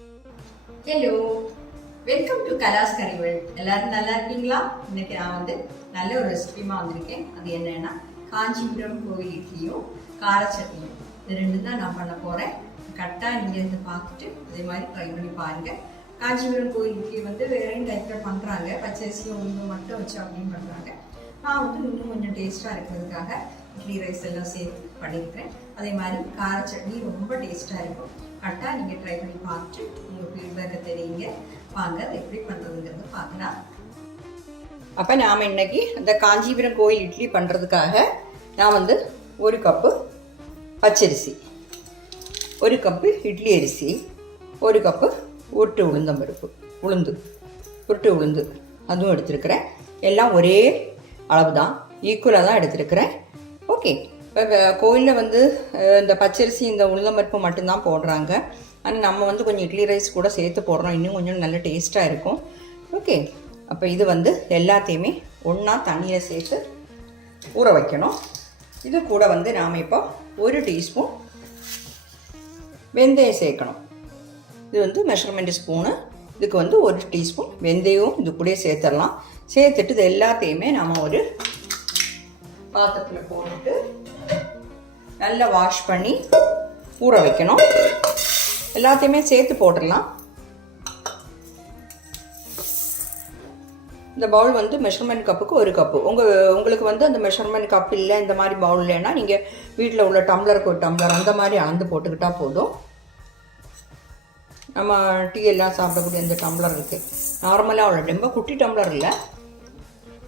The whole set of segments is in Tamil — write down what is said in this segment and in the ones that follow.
ஹலோ வெல்கம் டு கலாஸ் கரிவல் எல்லாரும் நல்லா இருக்கீங்களா? இன்னைக்கு நான் வந்து நல்ல ஒரு ரெசிபிமா வந்திருக்கேன். அது என்னன்னா காஞ்சிபுரம் கோவில் இட்லியும் கார சட்னியும் இது ரெண்டு தான் நான் பண்ண போறேன். கரெக்டாக நீங்கள் இருந்து பார்த்துட்டு அதே மாதிரி ட்ரை பண்ணி பாருங்க. காஞ்சிபுரம் கோவில் இட்லி வந்து வேறையும் டைப்பில் பண்ணுறாங்க பச்சரிசியும் உளுந்து மட்டும் வச்சு அப்படின்னு பண்ணுறாங்க நான் வந்து இன்னும் கொஞ்சம் டேஸ்ட்டாக இருக்கிறதுக்காக இட்லி ரைஸ் எல்லாம் சேர்த்து பண்ணியிருக்கேன் அதே மாதிரி கார சட்னி ரொம்ப டேஸ்ட்டாக இருக்கும். கரெக்டாக நீங்கள் ட்ரை பண்ணி பார்த்துட்டு உங்கள் ஃபீட்பேக்கை தெரியுங்க. வாங்க எப்படி பண்ணுறதுங்கிறது பார்க்கலாம். அப்போ நாம் இன்னைக்கு இந்த காஞ்சிபுரம் கோயில் இட்லி பண்ணுறதுக்காக நான் வந்து ஒரு கப்பு பச்சரிசி ஒரு கப்பு இட்லி அரிசி ஒரு கப்பு உருட்டு உளுந்தம்பருப்பு உளுந்து உருட்டு உளுந்து. அதுவும் எடுத்திருக்கிறேன். எல்லாம் ஒரே அளவு தான் ஈக்குவலாக தான் எடுத்திருக்கிறேன். ஓகே இப்போ கோயிலில் வந்து இந்த பச்சரிசி இந்த உளுந்தம்பருப்பு மட்டும்தான் போடுறாங்க. ஆனால் நம்ம வந்து கொஞ்சம் இட்லி ரைஸ் கூட சேர்த்து போடுறோம். இன்னும் கொஞ்சம் நல்ல டேஸ்ட்டாக இருக்கும். ஓகே. அப்போ இது வந்து எல்லாத்தையுமே ஒன்றா தண்ணியில் சேர்த்து ஊற வைக்கணும். இது கூட வந்து நாம் இப்போ ஒரு டீஸ்பூன் வெந்தயம் சேர்க்கணும். இது வந்து மெஷர்மெண்ட் ஸ்பூனு இதுக்கு வந்து ஒரு டீஸ்பூன் வெந்தயம் இது கூட சேர்த்துடலாம். சேர்த்துட்டு இது எல்லாத்தையுமே நம்ம ஒரு பாத்திரத்தில் போட்டுட்டு நல்லா வாஷ் பண்ணி ஊற வைக்கணும். எல்லாத்தையுமே சேர்த்து போட்டுடலாம். இந்த பவுல் வந்து மெஷர்மெண்ட் கப்புக்கு ஒரு கப்பு உங்கள் உங்களுக்கு வந்து அந்த மெஷர்மெண்ட் கப் இல்லை இந்த மாதிரி பவுல் இல்லைன்னா நீங்கள் வீட்டில் உள்ள டம்ளருக்கு ஒரு டம்ளர் அந்த மாதிரி அளந்து போட்டுக்கிட்டால் போதும். நம்ம டீ எல்லாம் சாப்பிடக்கூடிய இந்த டம்ளர் இருக்குது நார்மலாக அவ்வளோ ரொம்ப குட்டி டம்ளர் இல்லை.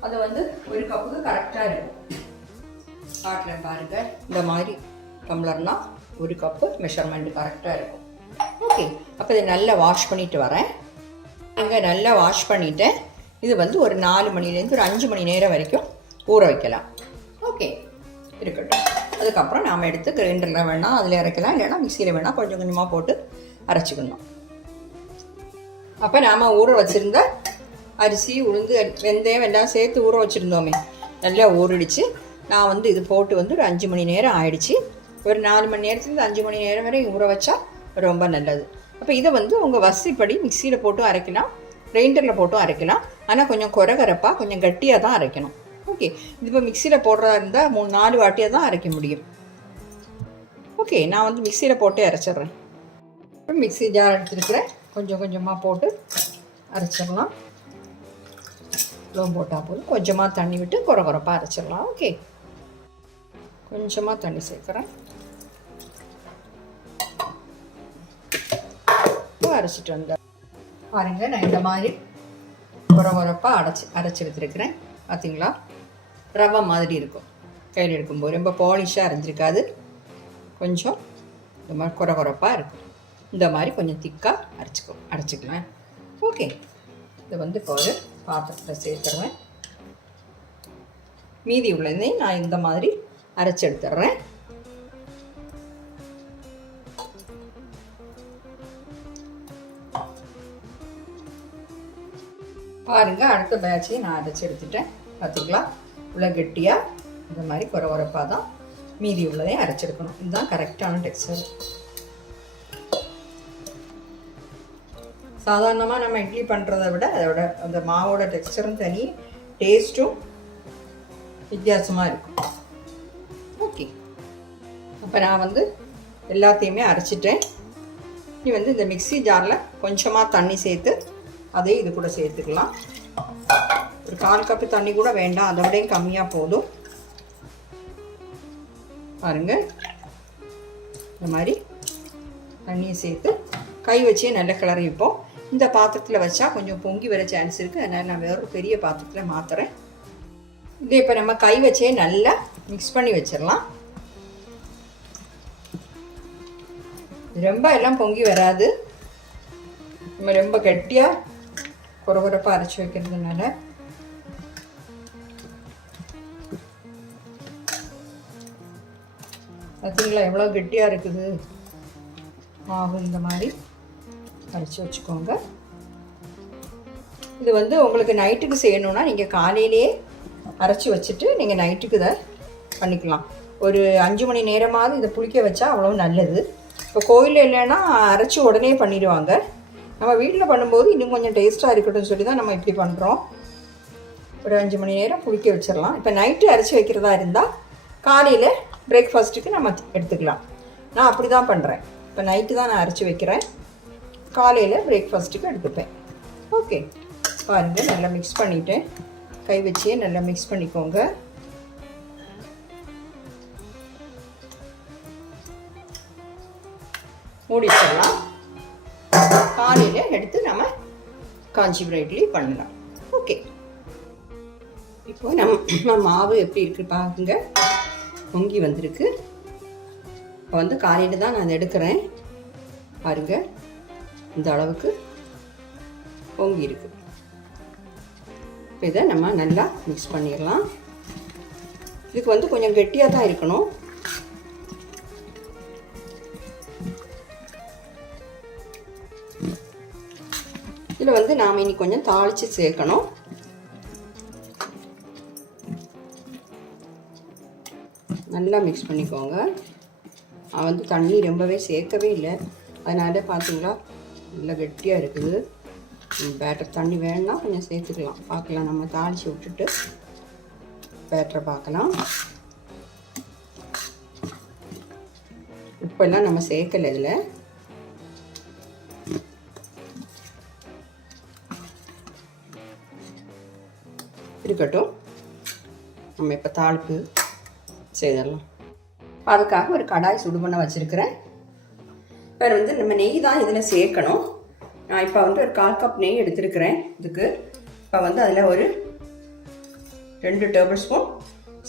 அது வந்து ஒரு கப்புக்கு கரெக்டாக இருக்கும். காட்டுறேன் பாருங்க இந்த மாதிரி டம்ளர்னா ஒரு கப்பு மெஷர்மெண்ட் கரெக்டாக இருக்கும். ஓகே அப்போ இதை நல்லா வாஷ் பண்ணிட்டு வரேன். இங்கே நல்லா வாஷ் பண்ணிவிட்டேன் இது வந்து ஒரு நாலு மணிலேருந்து ஒரு அஞ்சு மணி நேரம் வரைக்கும் ஊற வைக்கலாம். ஓகே இருக்கட்டும். அதுக்கப்புறம் நாம் எடுத்து கிரைண்டரில் வேணால் அதில் இறக்கலாம். இல்லைனா மிக்சியில் வேணால் கொஞ்சம் கொஞ்சமாக போட்டு அரைச்சிக்கணும். அப்போ நாம் ஊற வச்சுருந்த அரிசி உளுந்து வெந்தயம் எல்லாம் சேர்த்து ஊற வச்சுருந்தோமே. நல்லா ஊறிடுச்சு. நான் வந்து இது போட்டு வந்து ஒரு அஞ்சு மணி நேரம் ஆயிடுச்சு. ஒரு நாலு மணி நேரத்துலேருந்து அஞ்சு மணி நேரம் வரை ஊற வச்சா ரொம்ப நல்லது. அப்போ இதை வந்து உங்கள் வசதிப்படி மிக்சியில் போட்டும் அரைக்கலாம் கிரைண்டரில் போட்டும் அரைக்கலாம். ஆனால் கொஞ்சம் குறகரப்பாக கொஞ்சம் கட்டியாக தான் அரைக்கணும். ஓகே. இது இப்போ மிக்சியில் போடுறதா இருந்தால் மூணு நாலு வாட்டியாக தான் அரைக்க முடியும். ஓகே. நான் வந்து மிக்சியில் போட்டு அரைச்சிட்றேன். இப்போ மிக்ஸி ஜார் எடுத்துருக்கிறேன். கொஞ்சம் கொஞ்சமாக போட்டு அரைச்சிடலாம். லோ போட்டால் போதும். கொஞ்சமாக தண்ணி விட்டு குறை குறைப்பாக அரைச்சிடலாம். ஓகே. கொஞ்சமாக தண்ணி சேர்க்குறேன். அரைச்சிட்டு வந்தேன் பாருங்க நான் இந்த மாதிரி குறை குறைப்பாக அரைச்சி அரைச்சி எடுத்துருக்கிறேன் பார்த்தீங்களா ரவை மாதிரி இருக்கும். கையில் எடுக்கும்போது ரொம்ப பாலிஷாக அரைஞ்சிருக்காது. கொஞ்சம் இந்த மாதிரி குறை குறைப்பாக இருக்கும். இந்த மாதிரி கொஞ்சம் திக்காக அரைச்சிக்கோ அரைச்சிக்கலாம். ஓகே இதை வந்து இப்போ ஒரு பாத்திரத்தில் சேர்த்துருவேன் மீதி உள்ளதையும் நான் இந்த மாதிரி அரைச்சி பாருங்கள் பாருங்க அடுத்த பேட்சையும் நான் அரைச்சி எடுத்துட்டேன் பார்த்துங்களா உள்ள கெட்டியாக இந்த மாதிரி குறை குறைப்பாக தான் மீதி உள்ளதையும் அரைச்செடுக்கணும். இதுதான் கரெக்டான டெக்ஸ்டர் சாதாரணமாக நம்ம இட்லி பண்ணுறத விட அதோட அந்த மாவோட டெக்ஸ்டரும் தனி டேஸ்ட்டும் வித்தியாசமாக இருக்கும். இப்போ நான் வந்து எல்லாத்தையுமே அரைச்சிட்டேன். இனி வந்து இந்த மிக்ஸி ஜாரில் கொஞ்சமாக தண்ணி சேர்த்து அதையும் இது கூட சேர்த்துக்கலாம். ஒரு கால் கப்பு தண்ணி கூட வேண்டாம். அதை விடையும் கம்மியாக போதும். பாருங்க. இந்த மாதிரி தண்ணியை சேர்த்து கை வச்சே நல்ல கிளறி வைப்போம். இந்த பாத்திரத்தில் வச்சா கொஞ்சம் பொங்கி வர சான்ஸ் இருக்குது அதனால் நான் வேறு பெரிய பாத்திரத்தில் மாற்றுறேன் இதை இப்போ நம்ம கை வச்சே நல்லா மிக்ஸ் பண்ணி வச்சிடலாம். ரொம்ப எல்லாம் பொங்கி வராது. நம்ம ரொம்ப கெட்டியாக குறகுறப்பாக அரைச்சி வைக்கிறதுனால. பார்த்தீங்களா எவ்வளோ கெட்டியாக இருக்குது? மாவு இந்த மாதிரி அரைச்சி வச்சுக்கோங்க. இது வந்து உங்களுக்கு நைட்டுக்கு செய்யணுன்னா நீங்கள் காலையிலேயே அரைச்சி வச்சுட்டு நீங்கள் நைட்டுக்கு இதை பண்ணிக்கலாம். ஒரு அஞ்சு மணி நேரமாவது இதை புளிக்க வச்சா அவ்வளோ நல்லது. இப்போ கோயில் இல்லைன்னா அரைச்சி உடனே பண்ணிடுவாங்க. நம்ம வீட்டில் பண்ணும்போது இன்னும் கொஞ்சம் டேஸ்ட்டாக இருக்கட்டும் சொல்லி தான் நம்ம இப்படி பண்ணுறோம் ஒரு அஞ்சு மணி நேரம் புளிக்க வச்சிடலாம். இப்போ நைட்டு அரைச்சி வைக்கிறதா இருந்தால் காலையில் பிரேக்ஃபாஸ்ட்டுக்கு நம்ம எடுத்துக்கலாம். நான் அப்படி தான் பண்ணுறேன் இப்போ நைட்டு தான் நான் அரைச்சி வைக்கிறேன். காலையில் பிரேக்ஃபாஸ்ட்டுக்கு எடுத்துப்பேன். ஓகே பாருங்கள் நல்லா மிக்ஸ் பண்ணிவிட்டேன் கை வச்சே நல்லா மிக்ஸ் பண்ணிக்கோங்க. மூடிச்சிடலாம். காலையில் எடுத்து நம்ம காஞ்சிபுரம் இட்லி பண்ணலாம். ஓகே இப்போ நம்ம நம்ம மாவு எப்படி இருக்கு பாருங்க. பொங்கி வந்திருக்கு. இப்போ வந்து காலையில் தான் நான் அதை எடுக்கிறேன். பாருங்க. இந்த அளவுக்கு பொங்கி இருக்கு. இப்போ இதை நம்ம நல்லா மிக்ஸ் பண்ணிடலாம். இதுக்கு வந்து கொஞ்சம் கெட்டியாக தான் இருக்கணும். இதில் வந்து நாம் இனி கொஞ்சம் தாளித்து சேர்க்கணும். நல்லா மிக்ஸ் பண்ணிக்கோங்க. நான் வந்து தண்ணி ரொம்பவே சேர்க்கவே இல்லை. அதனால பார்த்தீங்களா நல்லா கெட்டியாக இருக்குது. பேட்டர் தண்ணி வேணும்னா கொஞ்சம் சேர்த்துக்கலாம். பார்க்கலாம். நம்ம தாளித்து விட்டுட்டு பேட்டரை பார்க்கலாம். உப்பெல்லாம் நம்ம சேர்க்கலை இதில். இருக்கட்டும். நம்ம இப்போ தாளிப்பு செய்திடலாம் அதுக்காக ஒரு கடாய் சுடு பண்ண வச்சுருக்கிறேன். வேறு வந்து நம்ம நெய் தான் இதில் சேர்க்கணும். நான் இப்போ வந்து ஒரு கால் கப் நெய் எடுத்துருக்கிறேன் இதுக்கு. இப்போ வந்து அதில் ஒரு ரெண்டு டேபிள் ஸ்பூன்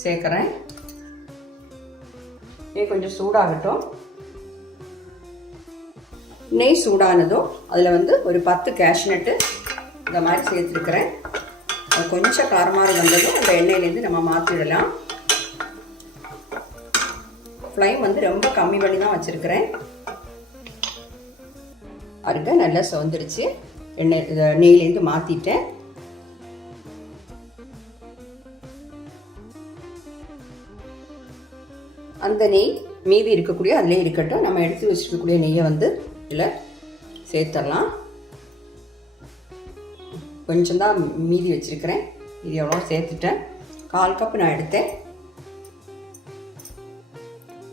சேர்க்குறேன். நெய் கொஞ்சம் சூடாகட்டும். நெய் சூடானதும் அதில் வந்து ஒரு பத்து கேஷ்நட்டு இந்த மாதிரி சேர்த்துருக்குறேன். கொஞ்சம் காரமாக வந்ததும் அந்த எண்ணெயிலேருந்து நம்ம மாற்றிடலாம் ஃப்ளைம் வந்து ரொம்ப கம்மி பண்ணி தான் வச்சுருக்கிறேன். அருக நல்லா சுதந்துருச்சு எண்ணெய் இதை நெய்லேருந்து மாற்றிட்டேன் அந்த நெய் மீதி இருக்கக்கூடிய அதிலே இருக்கட்டும். நம்ம எடுத்து வச்சுருக்கக்கூடிய நெய்யை வந்து இதில் சேர்த்துடலாம் கொஞ்சம் தான் மீதி வச்சுருக்கிறேன். இது எவ்வளோ சேர்த்துட்டேன். கால் கப் நான் எடுத்தேன்.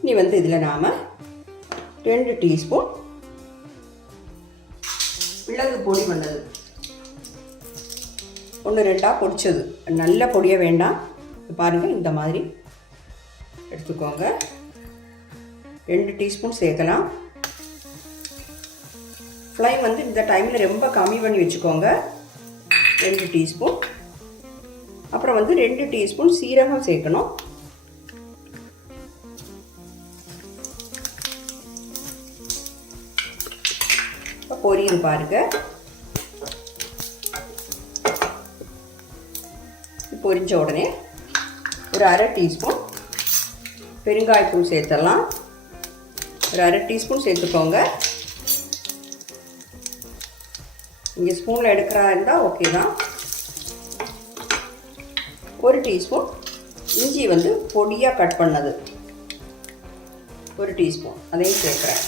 நீ வந்து இதில் நாம் ரெண்டு டீஸ்பூன் மிளகு பொடி பண்ணது. ஒன்று ரெண்டாக பொடிச்சது. நல்ல பொடிய வேண்டாம். பாருங்கள் இந்த மாதிரி எடுத்துக்கோங்க. ரெண்டு டீஸ்பூன் சேர்க்கலாம். ஃப்ளைம் வந்து இந்த டைமில் ரொம்ப கம்மி பண்ணி வச்சுக்கோங்க. ரெண்டு டீஸ்பூன். அப்புறம் வந்து ரெண்டு டீஸ்பூன் சீரகம் சேர்க்கணும். இப்போ பொரியுது பாருங்க. பொரிஞ்ச உடனே ஒரு அரை டீஸ்பூன் பெருங்காயத்தூள் சேர்த்துடலாம். ஒரு அரை டீஸ்பூன் சேர்த்துக்கோங்க. இங்கே ஸ்பூனில் எடுக்கிறா இருந்தால் ஓகே தான். ஒரு டீஸ்பூன் இஞ்சி வந்து பொடியாக கட் பண்ணது. ஒரு டீஸ்பூன் அதையும் சேர்க்குறேன்.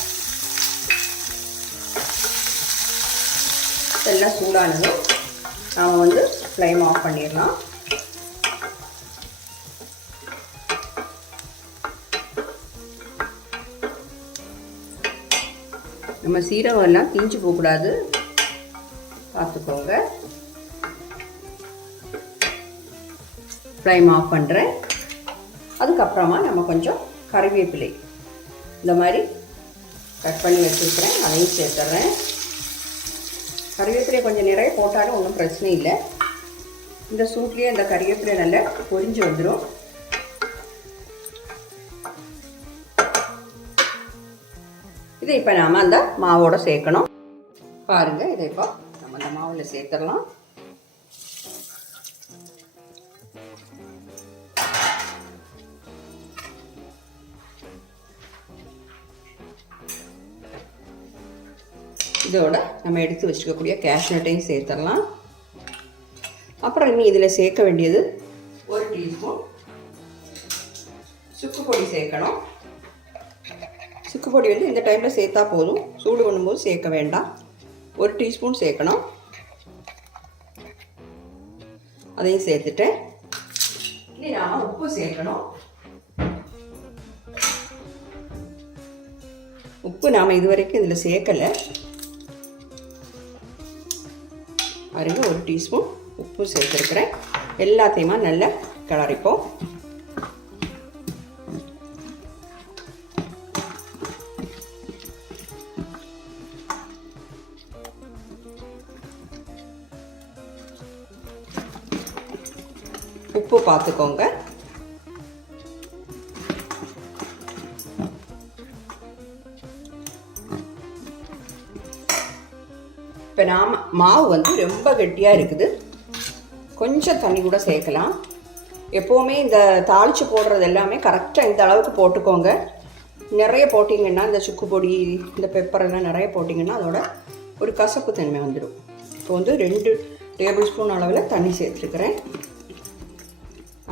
எல்லாம் சூடானதும் நாம் வந்து ஃப்ளைம் ஆஃப் பண்ணிடலாம். நம்ம சீரகம் எல்லாம் தீஞ்சு போகக்கூடாது. பார்த்துக்கோங்க. ஃப்ளைம் ஆஃப் பண்ணுறேன் அதுக்கப்புறமா நம்ம கொஞ்சம் கறிவேப்பிலை இந்த மாதிரி கட் பண்ணி வச்சுருக்கிறேன். அதையும் சேர்த்துட்றேன் கறிவேப்பிலை கொஞ்சம் நிறைய போட்டாலும் ஒன்றும் பிரச்சனை இல்லை. இந்த சூட்லேயே இந்த கறிவேப்பிலை நல்லா பொரிஞ்சு வந்துடும் இதை இப்போ நாம் அந்த மாவோடு சேர்க்கணும். பாருங்கள் இதை இப்போ மாவில் சேர்த்துடலாம். இதோட நம்ம எடுத்து வச்சுக்கக்கூடிய கேஷ்நட்டையும் சேர்த்துடலாம். அப்புறம் இன்னும் இதில் சேர்க்க வேண்டியது ஒரு டீஸ்பூன் சுக்கு பொடி சேர்க்கணும். சுக்கு பொடி வந்து இந்த டைமில் சேர்த்தா போதும். சூடு பண்ணும்போது சேர்க்க வேண்டாம். ஒரு டீஸ்பூன் சேர்க்கணும். அதையும் சேர்த்துட்டேன் இனி நாம் உப்பு சேர்க்கணும். உப்பு நாம் இது வரைக்கும் இதில் சேர்க்கலை. பாருங்க ஒரு டீஸ்பூன் உப்பு சேர்த்துருக்குறேன். எல்லாத்தையுமா நல்லா கிளறிப்போம். பார்த்துக்கோங்க. இப்போ நாம் மாவு வந்து ரொம்ப கெட்டியாக இருக்குது. கொஞ்சம் தண்ணி கூட சேர்க்கலாம். எப்போவுமே இந்த தாளித்து போடுறது எல்லாமே கரெக்டாக இந்த அளவுக்கு போட்டுக்கோங்க. நிறைய போட்டிங்கன்னா இந்த சுக்கு பொடி இந்த பெப்பர் எல்லாம் நிறைய போட்டிங்கன்னா அதோட ஒரு கசப்பு தன்மை வந்துடும் இப்போ வந்து ரெண்டு டேபிள் ஸ்பூன் அளவில் தண்ணி சேர்த்துருக்குறேன்.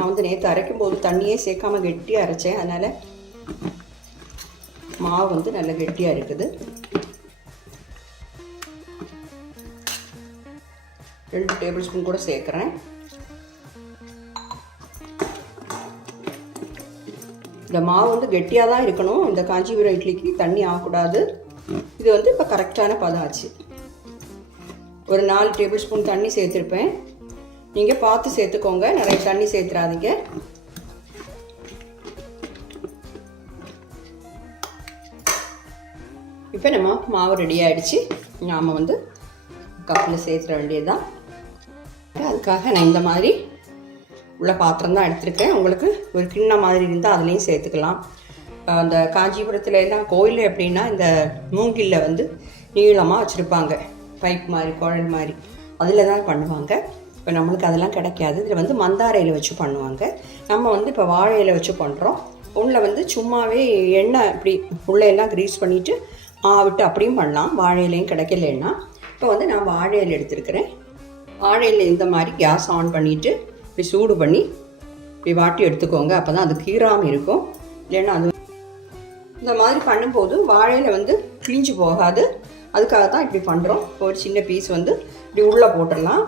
நான் வந்து நேற்று அரைக்கும் போது தண்ணியே சேர்க்காம கெட்டியாக அரைச்சேன். அதனால் மாவு வந்து நல்ல கெட்டியாக இருக்குது. ரெண்டு டேபிள் ஸ்பூன் கூட சேர்க்குறேன். இந்த மாவு வந்து கெட்டியாக தான் இருக்கணும். இந்த காஞ்சிபுரம் இட்லிக்கு தண்ணி ஆகக்கூடாது. இது வந்து இப்போ கரெக்டான பதம் ஆச்சு. ஒரு நாலு டேபிள் ஸ்பூன் தண்ணி சேர்த்துருப்பேன். நீங்கள் பார்த்து சேர்த்துக்கோங்க. நிறைய தண்ணி சேர்த்துறாதீங்க. இப்போ நம்ம மாவு ரெடி ஆகிடுச்சு நாம் வந்து கப்பில் சேர்த்துற வேண்டியதுதான். அதுக்காக நான் இந்த மாதிரி உள்ள பாத்திரம் தான் எடுத்திருக்கேன். உங்களுக்கு ஒரு கிண்ணம் மாதிரி இருந்தால் அதுலேயும் சேர்த்துக்கலாம். அந்த காஞ்சிபுரத்தில் எல்லாம் கோயில் எப்படின்னா இந்த மூங்கில்ல வந்து நீளமாக வச்சுருப்பாங்க. பைப் மாதிரி குழல் மாதிரி. அதில் தான் பண்ணுவாங்க. இப்போ நம்மளுக்கு அதெல்லாம் கிடைக்காது. இதில் வந்து மந்தாரையில் வச்சு பண்ணுவாங்க. நம்ம வந்து இப்போ வாழை வச்சு பண்ணுறோம் உள்ள வந்து சும்மாவே எண்ணெய் இப்படி உள்ள எல்லாம் க்ரீஸ் பண்ணிவிட்டு விட்டு அப்படியும் பண்ணலாம். வாழை இலையும் கிடைக்கலன்னா. இப்போ வந்து நான் வாழை எடுத்துருக்கிறேன். வாழையில் இந்த மாதிரி கேஸ் ஆன் பண்ணிவிட்டு இப்படி சூடு பண்ணி இப்படி வாட்டி எடுத்துக்கோங்க. அப்போ தான் அது கீறாமல் இருக்கும். இல்லைன்னா அது இந்த மாதிரி பண்ணும்போது வாழையில வந்து கிழிஞ்சு போகாது. அதுக்காக தான் இப்படி பண்ணுறோம் ஒரு சின்ன பீஸ் வந்து இப்படி உள்ளே போட்டுடலாம்.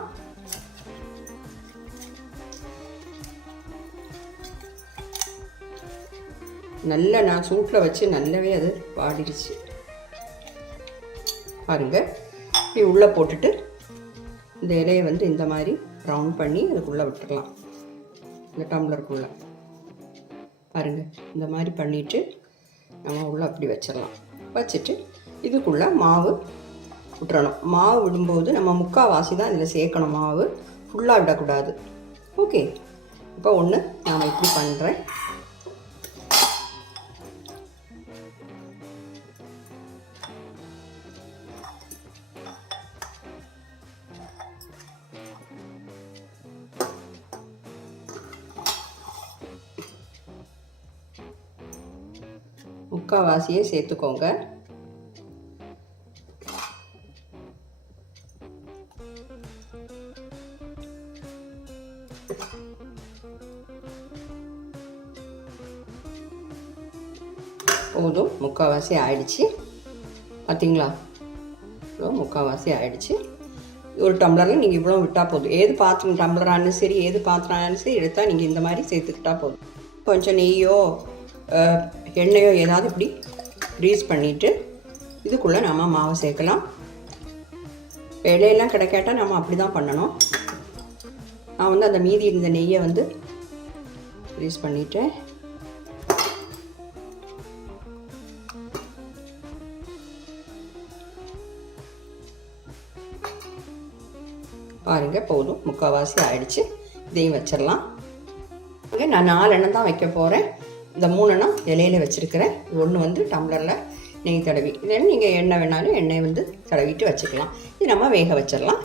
நல்லா நான் சூட்டில் வச்சு நல்லாவே அது வாடிடுச்சு. பாருங்க. இப்படி உள்ளே போட்டுட்டு இந்த இலையை வந்து இந்த மாதிரி ரவுண்ட் பண்ணி அதுக்குள்ளே விட்டுடலாம் இந்த டம்ளருக்குள்ளே. பாருங்கள் இந்த மாதிரி பண்ணிவிட்டு நம்ம உள்ளே அப்படி வச்சிடலாம். வச்சுட்டு இதுக்குள்ளே மாவு விட்டுறணும். மாவு விடும்போது நம்ம முக்கால்வாசி தான் இதில் சேர்க்கணும் மாவு. ஃபுல்லாக விடக்கூடாது. ஓகே இப்போ ஒன்று நான் இப்படி பண்ணுறேன் முக்கால்வாசியே சேர்த்துக்கோங்க. போதும். முக்கால்வாசி ஆயிடுச்சு. பார்த்தீங்களா இவ்வளோ முக்கால்வாசி ஆயிடுச்சு. ஒரு டம்ளரில் நீங்கள் இவ்வளோ விட்டால் போதும். ஏது பாத்திரம் டம்ளரானு சரி ஏது பாத்திரம் சரி எடுத்தால் நீங்கள் இந்த மாதிரி சேர்த்துக்கிட்டா போதும். கொஞ்சம் நெய்யோ எண்ணெயோ ஏதாவது இப்படி க்ரீஸ் பண்ணிவிட்டு இதுக்குள்ளே நம்ம மாவு சேர்க்கலாம். இலையெல்லாம் கிடைக்காட்டால் நம்ம அப்படி தான் பண்ணணும். நான் வந்து அந்த மீதி இருந்த நெய்யை வந்து க்ரீஸ் பண்ணிட்டேன். பாருங்க போதும். முக்கால்வாசி ஆயிடுச்சு. இதையும் வச்சிடலாம். இங்கே நான் நாலு எண்ணெய் தான் வைக்க போகிறேன் இந்த மூணுனா இலையில வச்சுருக்கிறேன் ஒன்று வந்து டம்ளரில் நெய் தடவி. இல்லைன்னா நீங்கள் எண்ணெய் வேணாலும் எண்ணெய் வந்து தடவிட்டு வச்சுக்கலாம். இது நம்ம வேக வச்சிடலாம்.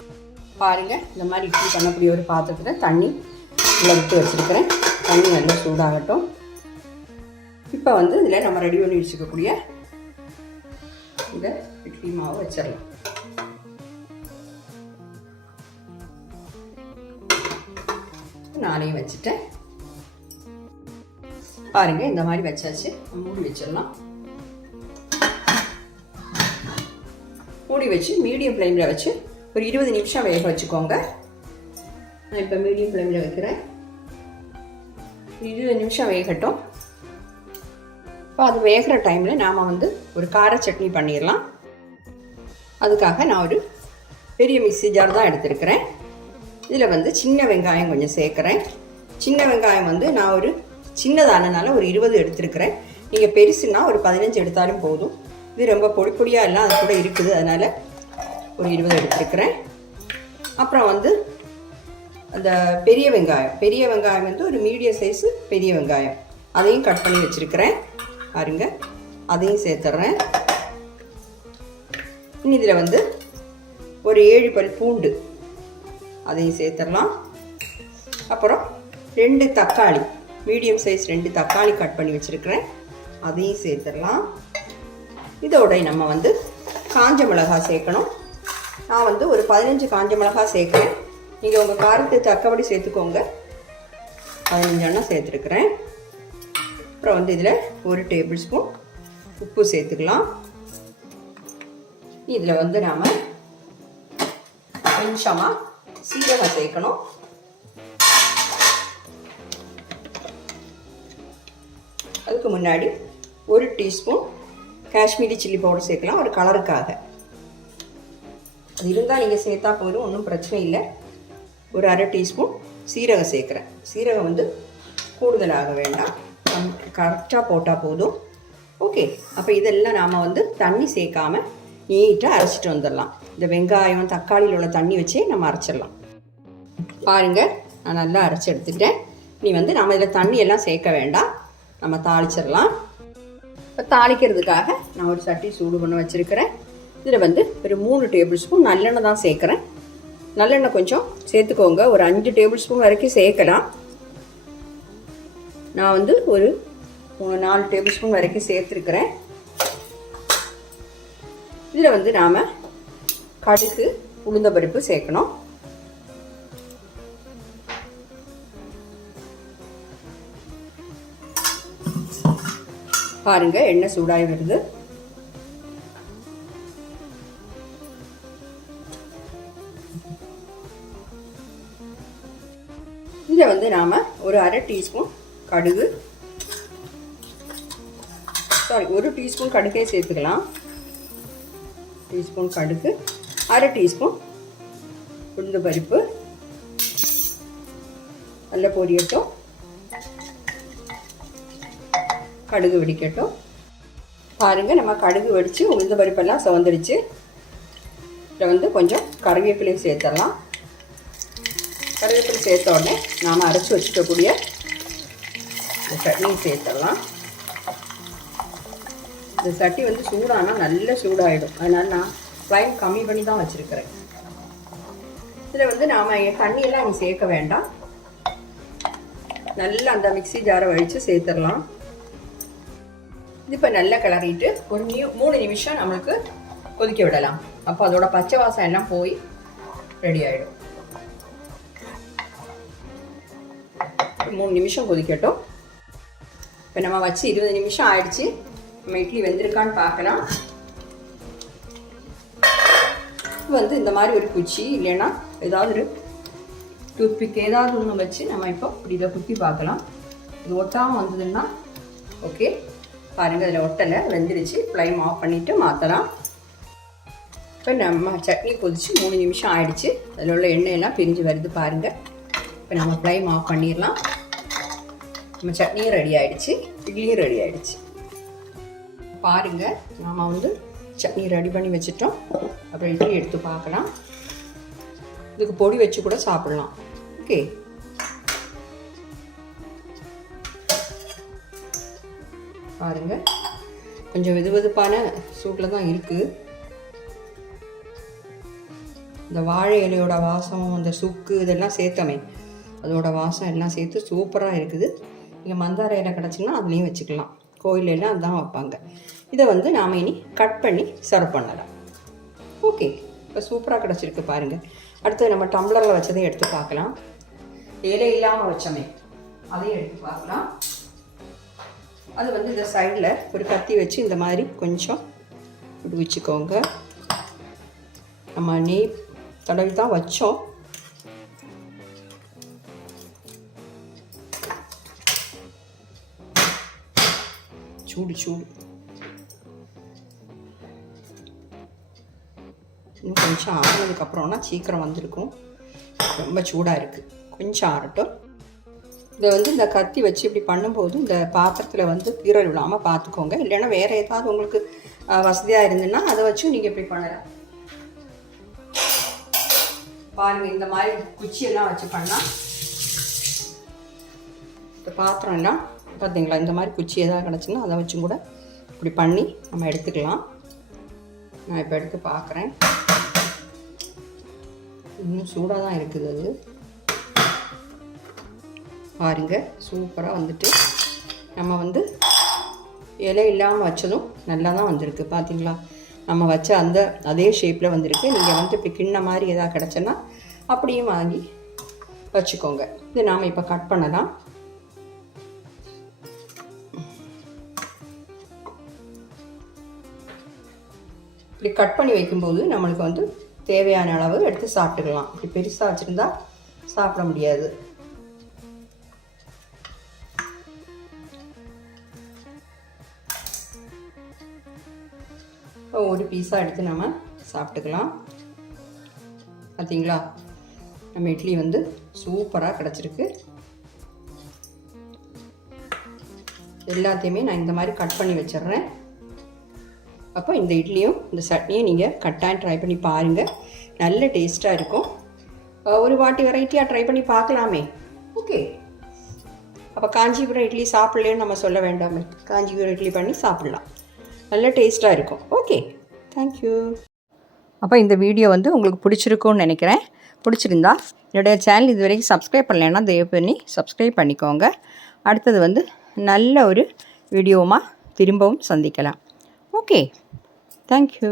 பாருங்கள் இந்த மாதிரி இட்லி பண்ணக்கூடிய ஒரு பாத்திரத்தில் தண்ணி உள்ள விட்டு வச்சுருக்கிறேன். தண்ணி நல்லா சூடாகட்டும். இப்போ வந்து இதில் நம்ம ரெடி பண்ணி வச்சுக்கக்கூடிய இந்த இட்லி மாவு வச்சிடலாம். நானே வச்சுட்டேன். பாருங்கள் இந்த மாதிரி வச்சாச்சு. மூடி வச்சிடலாம். மூடி வச்சு மீடியம் ஃப்ளேமில் வச்சு ஒரு இருபது நிமிஷம் வேக வச்சுக்கோங்க. நான் இப்போ மீடியம் ஃப்ளேமில் வைக்கிறேன். இருபது நிமிஷம் வேகட்டும். இப்போ அது வேகிற டைமில் நாம் வந்து ஒரு கார சட்னி பண்ணிடலாம். அதுக்காக நான் ஒரு பெரிய மிக்சி ஜார் தான் எடுத்திருக்கிறேன். இதில் வந்து சின்ன வெங்காயம் கொஞ்சம் சேர்க்குறேன். சின்ன வெங்காயம் வந்து நான் ஒரு சின்னதானனால ஒரு இருபது எடுத்திருக்கிறேன். நீங்கள் பெருசுன்னா ஒரு பதினஞ்சு எடுத்தாலும் போதும். இது ரொம்ப பொடி பொடியாக எல்லாம் அது கூட இருக்குது அதனால் ஒரு இருபது எடுத்திருக்கிறேன். அப்புறம் வந்து அந்த பெரிய வெங்காயம். பெரிய வெங்காயம் வந்து ஒரு மீடியம் சைஸு பெரிய வெங்காயம். அதையும் கட் பண்ணி வச்சுருக்கிறேன். பாருங்க அதையும் சேர்த்துட்றேன் இனி இதில் வந்து ஒரு ஏழு பல் பூண்டு அதையும் சேர்த்துடலாம். அப்புறம் ரெண்டு தக்காளி. மீடியம் சைஸ் ரெண்டு தக்காளி கட் பண்ணி வச்சுருக்கிறேன். அதையும் சேர்த்துடலாம். இதோட நம்ம வந்து காஞ்ச மிளகாய் சேர்க்கணும். நான் வந்து ஒரு பதினஞ்சு காஞ்ச மிளகாய் சேர்க்குறேன். நீங்கள் உங்கள் காரத்துக்கு தக்கபடி சேர்த்துக்கோங்க. பதினஞ்சு எண்ணெய் சேர்த்துருக்குறேன். அப்புறம் வந்து இதில் ஒரு டேபிள் ஸ்பூன் உப்பு சேர்த்துக்கலாம். இதில் வந்து நாம் கொஞ்சமாக சீரகம் சேர்க்கணும். அதுக்கு முன்னாடி ஒரு டீஸ்பூன் காஷ்மீரி சில்லி பவுடர் சேர்க்கலாம் ஒரு கலருக்காக. அது இருந்தால் நீங்கள் சேர்த்தா போதும் ஒன்றும் பிரச்சனை இல்லை. ஒரு அரை டீஸ்பூன் சீரகம் சேர்க்குறேன். சீரகம் வந்து கூடுதலாக வேண்டாம். கரெக்டாக போட்டால் போதும். ஓகே அப்போ இதெல்லாம் நாம் வந்து தண்ணி சேர்க்காம நீட்டாக அரைச்சிட்டு வந்துடலாம். இந்த வெங்காயம் தக்காளியில் உள்ள தண்ணி வச்சே நம்ம அரைச்சிடலாம். பாருங்கள் நான் நல்லா அரைச்சி எடுத்துட்டேன் நீ வந்து நாம் இதில் தண்ணி எல்லாம் சேர்க்க வேண்டாம். நம்ம தாளிச்சிடலாம். இப்போ தாளிக்கிறதுக்காக நான் ஒரு சட்டி சூடு பண்ண வச்சுருக்கிறேன். இதில் வந்து ஒரு மூணு டேபிள் ஸ்பூன் நல்லெண்ணெய் தான் சேர்க்குறேன். நல்லெண்ணெய் கொஞ்சம் சேர்த்துக்கோங்க. ஒரு அஞ்சு டேபிள் ஸ்பூன் வரைக்கும் சேர்க்கலாம். நான் வந்து ஒரு மூணு நாலு டேபிள் ஸ்பூன் வரைக்கும் சேர்த்துருக்குறேன். இதில் வந்து நாம் கடுகு உளுந்தப்பருப்பு சேர்க்கணும். பாருங்க எண்ணெய் சூடாகி வருது. இங்கே வந்து நாம் ஒரு அரை டீஸ்பூன் கடுகு. சாரி ஒரு டீஸ்பூன் கடுகே சேர்த்துக்கலாம். டீஸ்பூன் கடுகு அரை டீஸ்பூன் உளுந்து பருப்பு நல்ல பொரியட்டும். கடுகு வெடிக்கட்டும். பாருங்கள் நம்ம கடுகு வெடித்து உளுந்த பருப்பெல்லாம் சவந்துருச்சு இதில் வந்து கொஞ்சம் கருவேப்பிலையும் சேர்த்துடலாம். கருவேப்பிலை சேர்த்த உடனே நாம் அரைச்சி வச்சுக்கக்கூடிய இந்த சட்னியும் சேர்த்துடலாம். இந்த சட்டி வந்து சூடானால் நல்ல சூடாகிடும் அதனால் நான் ஃப்ளைம் கம்மி பண்ணி தான் வச்சுருக்கிறேன். இதில் வந்து நாம் தண்ணியெல்லாம் அங்கே சேர்க்க வேண்டாம். நல்லா அந்த மிக்ஸி ஜாரை வழித்து சேர்த்துடலாம். இப்போ நல்லா கிளறிட்டு ஒரு நியூ மூணு நிமிஷம் நம்மளுக்கு கொதிக்க விடலாம். அப்போ அதோட பச்சை வாசம் எல்லாம் போய் ரெடி ஆகிடும் மூணு நிமிஷம் கொதிக்கட்டும். இப்போ நம்ம வச்சு இருபது நிமிஷம் ஆயிடுச்சு. நம்ம இட்லி வெந்திருக்கான்னு பார்க்கலாம். வந்து இந்த மாதிரி ஒரு குச்சி இல்லைன்னா ஏதாவது ஒரு டூத்பிக் ஏதாவது ஒன்று வச்சு நம்ம இப்போ இப்படி இதை குத்தி பார்க்கலாம். இது ஒட்டாமல் வந்ததுன்னா ஓகே பாருங்கள் அதில் ஒட்டலை வெந்துருச்சு. ஃப்ளைம் ஆஃப் பண்ணிவிட்டு மாற்றலாம் இப்போ நம்ம சட்னி கொதிச்சு மூணு நிமிஷம் ஆயிடுச்சு. அதில் உள்ள எண்ணெயெல்லாம் பிரிஞ்சு வருது பாருங்கள் இப்போ நம்ம ஃப்ளைம் ஆஃப் பண்ணிடலாம். நம்ம சட்னியும் ரெடி ஆகிடுச்சு இட்லியும் ரெடி ஆகிடுச்சு பாருங்கள் நாம் வந்து சட்னி ரெடி பண்ணி வச்சுட்டோம். அப்புறம் இட்லி எடுத்து பார்க்கலாம். இதுக்கு பொடி வச்சு கூட சாப்பிடலாம். ஓகே பாருங்கள் கொஞ்சம் வெது வெதுப்பான சூட்டில் தான் இருக்குது இந்த வாழை இலையோட வாசம் அந்த சுக்கு இதெல்லாம் சேர்த்தமே. அதோட வாசம் எல்லாம் சேர்த்து சூப்பராக இருக்குது. நீங்கள் மந்தார இலை கிடச்சிங்கன்னா அதுலேயும் வச்சுக்கலாம். கோயில் எல்லாம் அதான் வைப்பாங்க. இதை வந்து நாம் இனி கட் பண்ணி சர்வ் பண்ணலாம். ஓகே இப்போ சூப்பராக கிடச்சிருக்கு பாருங்கள் அடுத்து நம்ம டம்ளரில் வச்சதை எடுத்து பார்க்கலாம். இலை இல்லாமல் வச்சோமே. அதையும் எடுத்து பார்க்கலாம். அது வந்து இந்த சைடில் ஒரு கத்தி வச்சு இந்த மாதிரி கொஞ்சம் இப்படி வச்சுக்கோங்க. நம்ம நெய் தடவி தான் வச்சோம். சூடு சூடு. இன்னும் கொஞ்சம் ஆறுனதுக்கப்புறம்னா சீக்கிரம் வந்திருக்கும். ரொம்ப சூடாக இருக்குது கொஞ்சம் ஆறட்டும். இதை வந்து இந்த கத்தி வச்சு இப்படி பண்ணும்போது இந்த பாத்திரத்தில் வந்து கீரல் விழாமல் பார்த்துக்கோங்க இல்லைன்னா வேறு ஏதாவது உங்களுக்கு வசதியாக இருந்துன்னா அதை வச்சும் நீங்கள் இப்படி பண்ணலாம். பாருங்கள் இந்த மாதிரி குச்சியெல்லாம் வச்சு பண்ணால் இந்த பாத்திரம் எல்லாம் பார்த்தீங்களா இந்த மாதிரி குச்சி எதாவது கிடச்சுன்னா அதை வச்சும் கூட இப்படி பண்ணி நம்ம எடுத்துக்கலாம். நான் இப்போ எடுத்து பார்க்குறேன் இன்னும் சூடாக தான் இருக்குது அது. பாருங்க. சூப்பராக வந்துட்டு நம்ம வந்து இலை இல்லாமல் வச்சதும் நல்லா தான் வந்திருக்கு. பார்த்தீங்களா நம்ம வச்ச அந்த அதே ஷேப்பில் வந்திருக்கு. நீங்கள் வந்து இப்படி கிண்ண மாதிரி எதாவது கிடச்சேன்னா அப்படியும் வாங்கி வச்சுக்கோங்க. இது நாம் இப்போ கட் பண்ணலாம். இப்படி கட் பண்ணி வைக்கும்போது நம்மளுக்கு வந்து தேவையான அளவு எடுத்து சாப்பிட்டுக்கலாம். இப்படி பெருசாக வச்சுருந்தா சாப்பிட முடியாது. ஒரு பீஸாக எடுத்து நம்ம சாப்பிட்டுக்கலாம். பார்த்தீங்களா நம்ம இட்லி வந்து சூப்பராக கிடச்சிருக்கு. எல்லாத்தையுமே நான் இந்த மாதிரி கட் பண்ணி வச்சிடுறேன். அப்போ இந்த இட்லியும் இந்த சட்னியும் நீங்கள் கட்டாயம் ட்ரை பண்ணி பாருங்கள் நல்ல டேஸ்ட்டாக இருக்கும். ஒரு வாட்டி வெரைட்டியாக ட்ரை பண்ணி பார்க்கலாமே. ஓகே அப்போ காஞ்சிபுரம் இட்லி சாப்பிட்லேன்னு நம்ம சொல்ல வேண்டாமே. காஞ்சிபுரம் இட்லி பண்ணி சாப்பிட்லாம். நல்ல டேஸ்ட்டாக இருக்கும். ஓகே தேங்க்யூ அப்போ இந்த வீடியோ வந்து உங்களுக்கு பிடிச்சிருக்கும்னு நினைக்கிறேன். பிடிச்சிருந்தா என்னுடைய சேனல் இது வரைக்கும் சப்ஸ்கிரைப் பண்ணலைன்னா தயவு பண்ணி சப்ஸ்கிரைப் பண்ணிக்கோங்க. அடுத்தது வந்து நல்ல ஒரு வீடியோமாக திரும்பவும் சந்திக்கலாம். Okay thank you